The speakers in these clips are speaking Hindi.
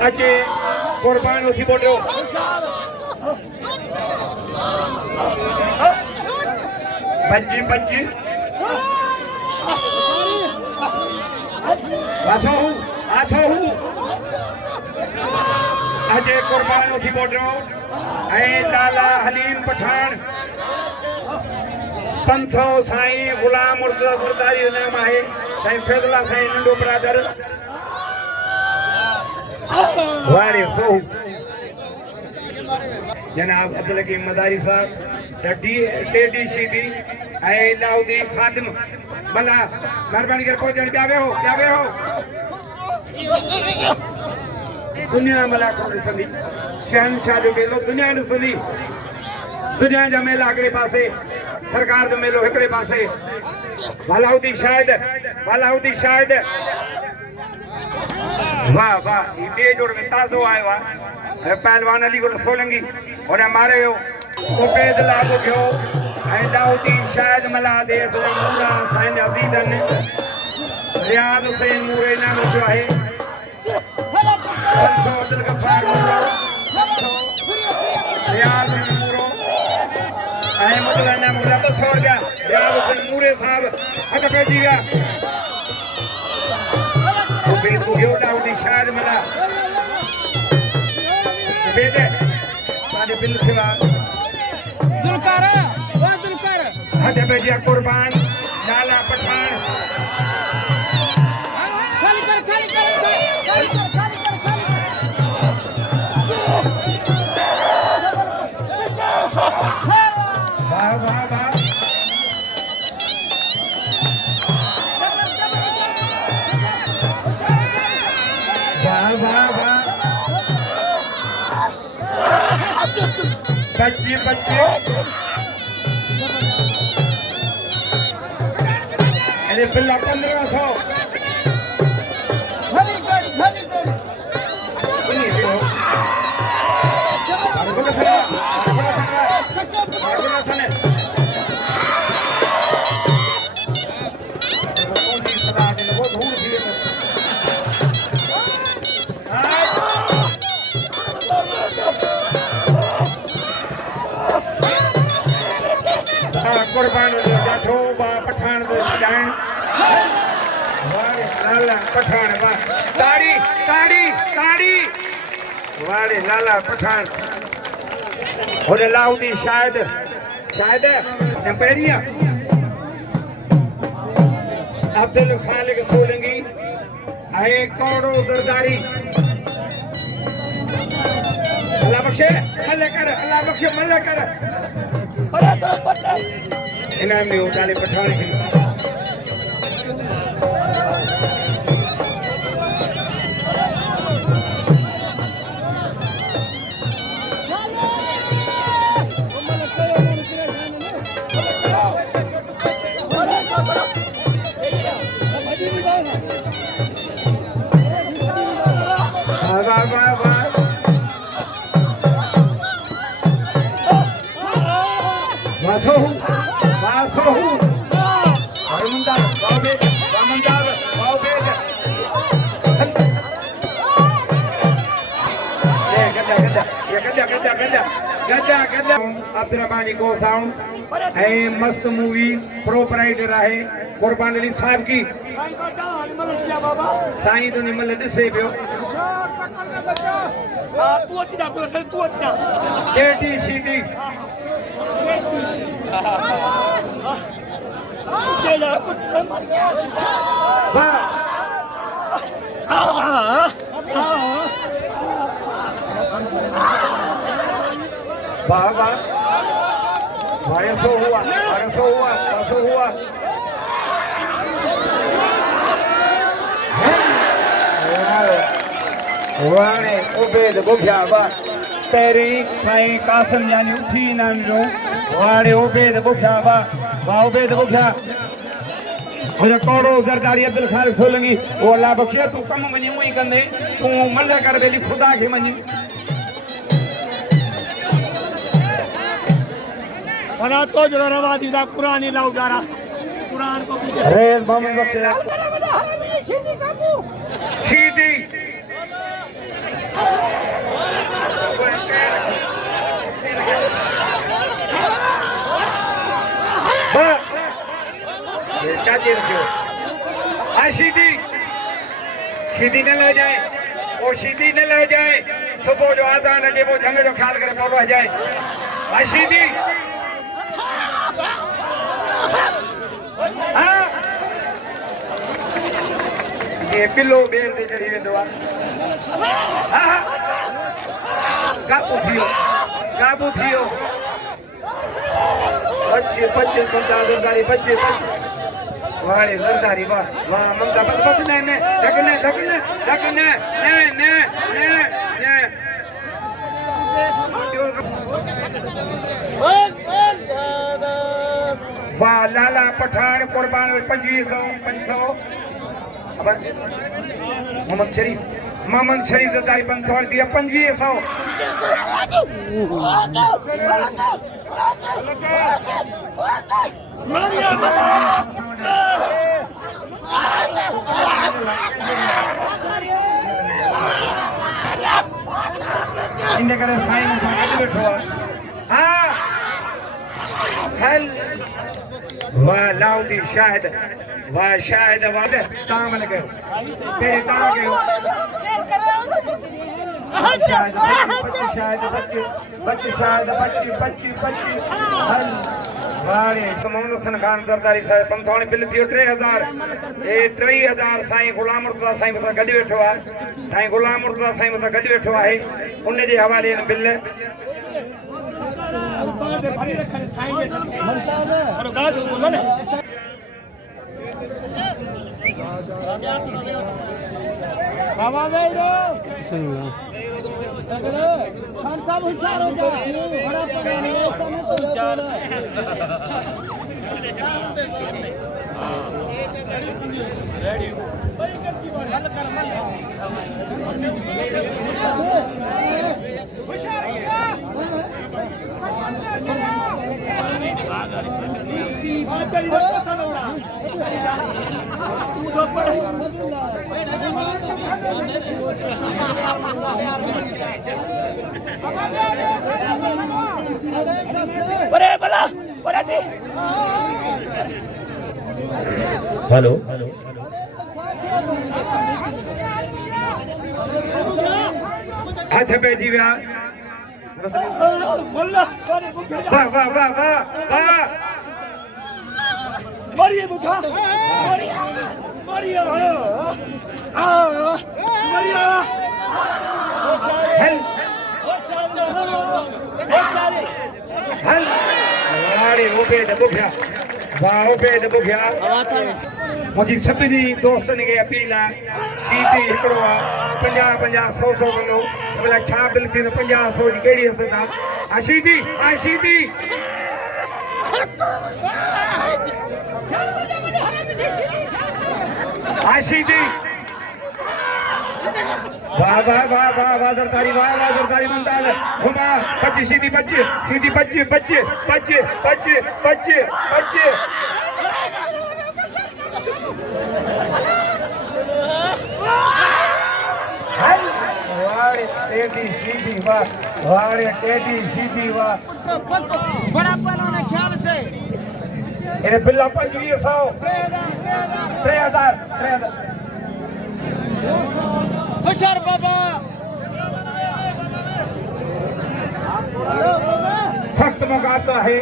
अचे कुर्बान उठी बोलो बच्ची बच्ची आसो अजे कुर्बान उठी बोलो लाला हलीम पठान 500 साईं गुलाम मुर्दारी नाम है साईं फैजुल्ला साईं नंढो ब्रदर वारे सोहू जनाब अब्दुल हकीम मदारी साहब टेडी शीदी लाउदी खादिम भला मेहरबानी कर पहुंचण ॿिया हो दुनिया मला को ॾिसंदी शहनशाह जो मेलो दुनिया ॾिसंदी दुनिया जा मेला हिकिड़े पासे सरकार जो मेलो हिकिड़े पासे भलाउदी शायद वाह वाह ये बे जोड़ में ताज़ो आयो आहे पहलवान अली गुल सोलंगी और मारे उबैद लागो थियो दाऊदी शायद मला दे मूरा साईं अज़ीज़न रियाज़ हुसैन मूरे नाम जो आहे 500 दिल गफ़ार मूरो 500 रियाज़ मूरो मौलाना मूरा 200 रुपया रियाज़ हुसैन मूरे साहब हथ पइजी विया उबैद को गयो दाऊदी शायद मला उबैद साडे बिल थिया जुल्कर हथ पइजी कुर्बान लाला पठान वाह वाह वाह बच्चे अरे बिल्ला 1500 कुर्बान जाठो बा पठान दे जान वारे लाला पठान बा ताड़ी वारे लाला पठान और लाउदी शायद एम्पेरिया अब्दुल खालिक सोलंगी आए करोड़ो दरदारी अल्लाह बख्शे मल्ले कर इनाम में उठाने पठान की वासोहू हरमंदार बाबे गद्दा अब्दुर्रहमान को साउंड है मस्त मूवी प्रोपराइटर है कुर्बान अली साहब की साईं तो निमल दिसे पियो टेडी शीदी बाबा 1200 हुआ वाणे उबैद बुघिया बा तेरी साईं कासिम यानी उठी नाम जो वाणे उबैद बुघिया बा उबैद बुघिया मुझे कोड़ो जरदारी अब्दुल खालिक सोलंगी वो अल्लाह बख्शे तू कम मनी मुई कंदे तू मन कर बेली खुदा के मनी बना तो जरा नवाजी दा कुरान लाओ जारा कुरान को रे मोहम्मद बख्शे सीधी सीधी न ले जाए, वो सीधी न ले जाए। सुबह जो आदान है वो जंग जो ख्याल करे बोलो जाए। भाई सीधी। हाँ। ये पिलो बेर दे चढ़ी वे दवा। हाँ। काबू थियो। बच्चे ममता जरदारी बच्चे वाले जरदारी वाह ममता बस ने ढकने वाह लाला पठान कुर्बान 2500 मोहम्मद शरीफ जरदारी 500 दिया 2500 इन्हें करे साईं मुझे अज बैठो हाँ हल वाह लाउडी शायद वाह ताम लगे तेरे ताम के बच्ची हल वारे मोहम्मद हसन खान जरदारी साहब 500 बिल थियो 3000 ए 3000 साईं गुलाम मुर्तजा साईं मथा गॾु वेठो आहे साईं गुलाम मुर्तजा साईं मथा गॾु वेठो आहे उन जे हवाले बिल बाबा वेरो खान साहब होशियार हो जा बड़ा पता नहीं है समय तो बोला रेडी गल कर होशियार हो जा हेलो हाथ पे जी वाह वाह वाह वाह वाह मरिए बुखा मरिए हल वारे उबेद बुखिया मुझी सभिनी दोस्तनि खे अपील आहे सीधी हिकिड़ो आहे 50 100 वञो भला छा बिल थींदो 50 100 जी कहिड़ी हसत आहे सीधी सीधी वाह जरदारी मंदाल घुमा 25 सीधी 25 सीधी वाह बड़ा पहलवान है ख्याल से ये बिल्ला 2500 3000 होशियार बाबा सख्त मुकाबला है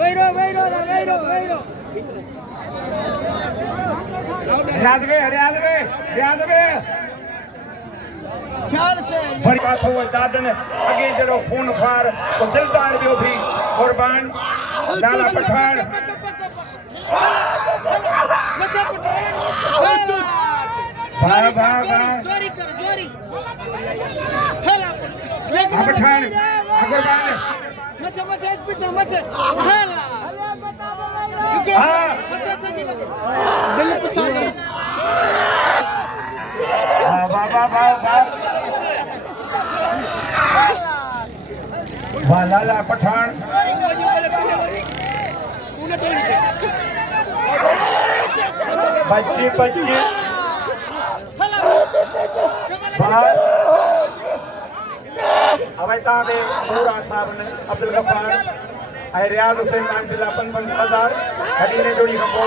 वैरो रियादवे ख्याल से बड़ी बात हो दादन अगे जड़ो खून खार वो दिलदार भी भी कुर्बान लाला पठान जोरी पठान कुर्बान मत बिल पूछा वाह लाला पठान बच्ची अबे ताबे पूरा साहब ने अब्दुल गफ्फार ऐं रियाज़ हुसैन मानदिला 55,000 खड़ी ने जोड़ी खपो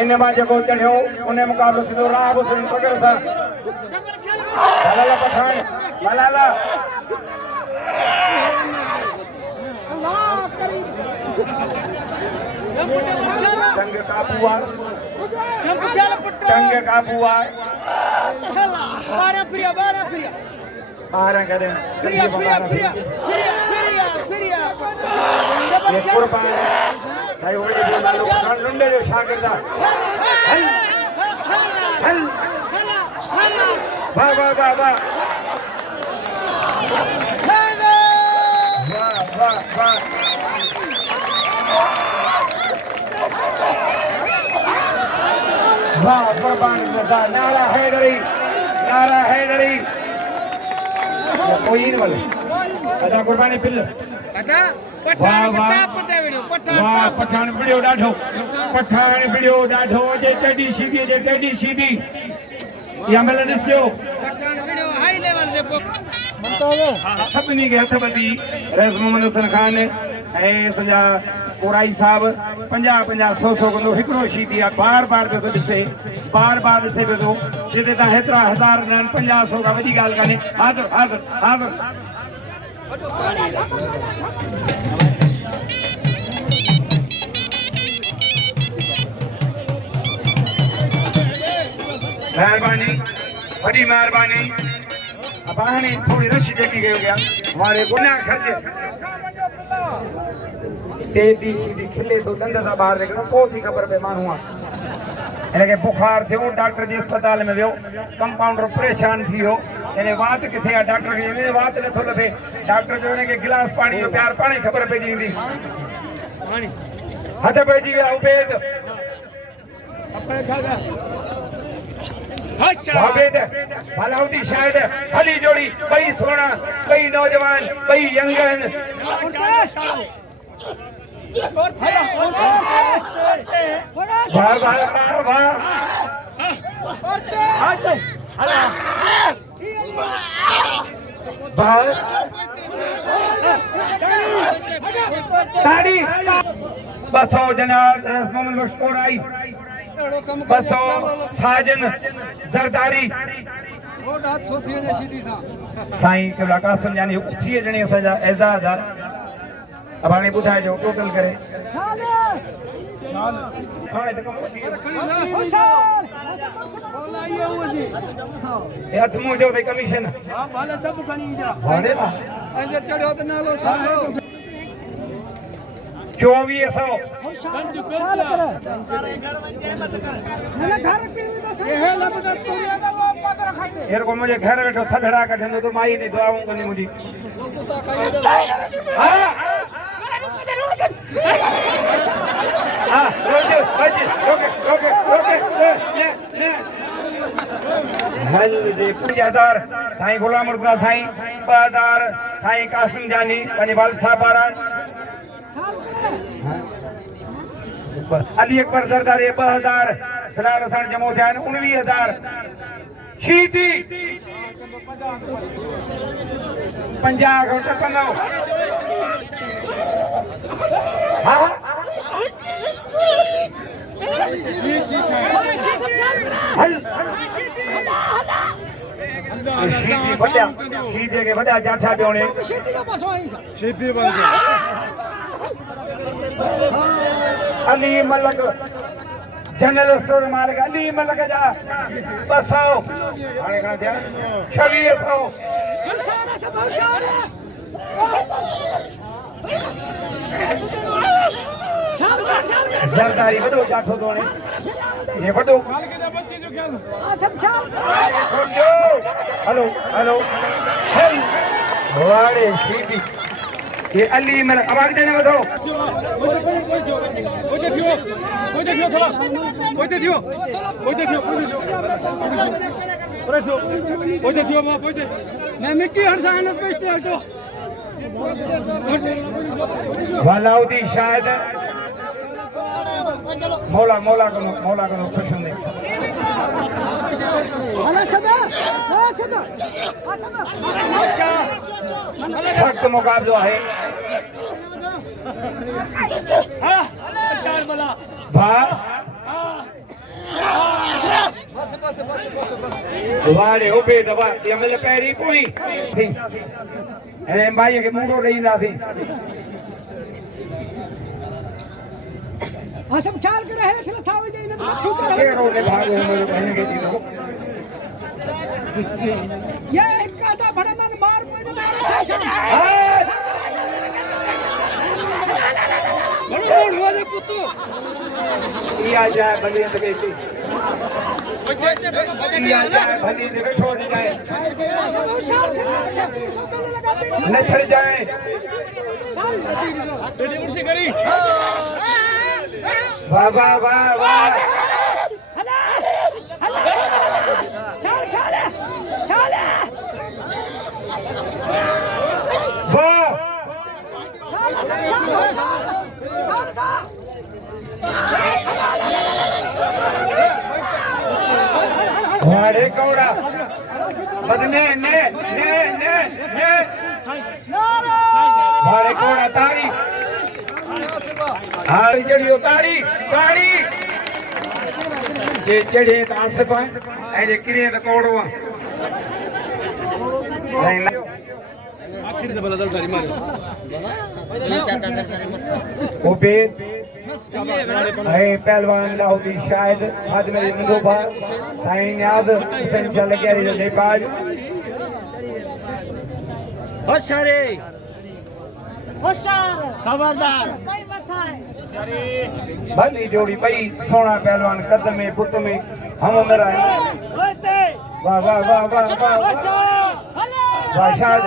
इन मां जेको चढ़ियो उन मुक़ाबिलो थींदो राह हुसैन पकड़ सां मलाला पठान मलाला टंग काबू आहे टंग काबू आहे 12 करें ये कुर्बान भाई ओड़ी बोला लोग खान लुंडे जो शागिर्द हल हल वाह वाह वाह वाह वाह वाह वाह कुर्बान नारा हैदरी कोई नहीं बोले अदा कुर्बानी पिल वाह वाह पठान बिड़ियो ॾाढो जे टेडी सीधी या मिल ॾिसियो सभिनी खे हथ ॿधी रईस मोहम्मद हसन खान ऐं तुंहिंजा कोराई साहब 50-50 कंदो हिकिड़ो शीटी आहे बार बार पियो थो ॾिसे पियो थो जिते तव्हां हेतिरा हज़ार ॾियनि 50-100 खां वॾी ॻाल्हि कान्हे हाज़िर महिरबानी वॾी महिरबानी अब हाणे थोरी रश जेकी कयो गया वारे गुनाह खर्च टेडी सीधी खिले तो दंद था ॿाहिरि निकिरो पोइ थी ख़बर पए माण्हू आहे हिनखे बुखार थियो डॉक्टर जे अस्पताल में वियो कंपाउंडर परेशान थी वियो हिन वात किथे आहे डॉक्टर खे हिन वात नथो लभे डॉक्टर जो हिनखे गिलास पाणी जो प्यार पाणी ख़बर पइजी वेंदी हथ पइजी विया उबैद भलाउदी शायद हली जोड़ी बई सोना बई नौजवान बई यंगन बसो जनाब मोहम्मद मशकूर आई बसो साजन जरदारी साईं केवला कासिम यानी 30 जणे असांजा एज़ाज़ आहे अब हाणे ॿुधाइजो टोटल करे हाणे त कमु थी वियो हथ मुंहुं जो भई कमीशन हाणे न चढ़ियो त नालो 2400 हेर को मुझे घर वेठो थधड़ा कढंदो तो माई ने दुआऊं कंदी मुंहिंजी हल दे 5000 साईं गुलाम मुर्गा साईं 2000 साईं कासिम जानी पंहिंजे वाल साहब अली अकबर जरदारी 2000 फिलहाल असां जमो थिया आहिनि 19000 शीटी 50 खां टपंदो हा हल शीटी वड्या शीटी के वड्या जाठा पियोने शीटी बन अली मलक जनरल स्टोर मालिक अली मलक जा 200 हाणे घणा थिया 2600 जरदारी वॾो जाठो थो हणे ये वॾो हलो वाड़े शीटी ये अली मलक अब आगे जाने वठो वालाउदी शायद मौला को खुश होंगे सख्त मुकाबलो है वाह वारे ओबे दबा ये मेरे पैरी पूरी थी ए भाई के मुंडो देईंदा थी हां सब ख्याल करे हेठ न थावी दे न मथी चढ़े केड़ो ने भागो मेरे बहन के दी दो ये एक का बड़ा मन मार कोई न मारे से बड़ोड़ वाले पुत्तू या जाए बलिया ते बेटी या जाए भली ने छोड़ जाए न छड़ जाए वाह वाह वाह वाह वारे कौड़ा बदने ने वारे कौड़ा तारी हारी जड़ियो तारी तारी जे चढ़े त आस पाए ऐ जे किरे त कौड़ो आखिर दे बदल तारी मारे ओबे है पहलवान लाहौदी शायद आज मेरे मुंडो बार साईं याद हुसैन चल के रे ले पाज होशियार खबरदार कई मथा है भली जोड़ी पई सोना पहलवान कदम में पुत में हम मेरा ओते वाह वाह वाह वाह वाह वाशाद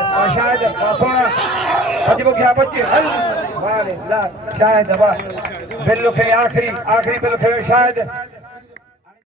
वाह सोना अजब क्या बच्चे हल वाह ला शायद वाह बिल्लो के आखिरी बिल्लो के शायद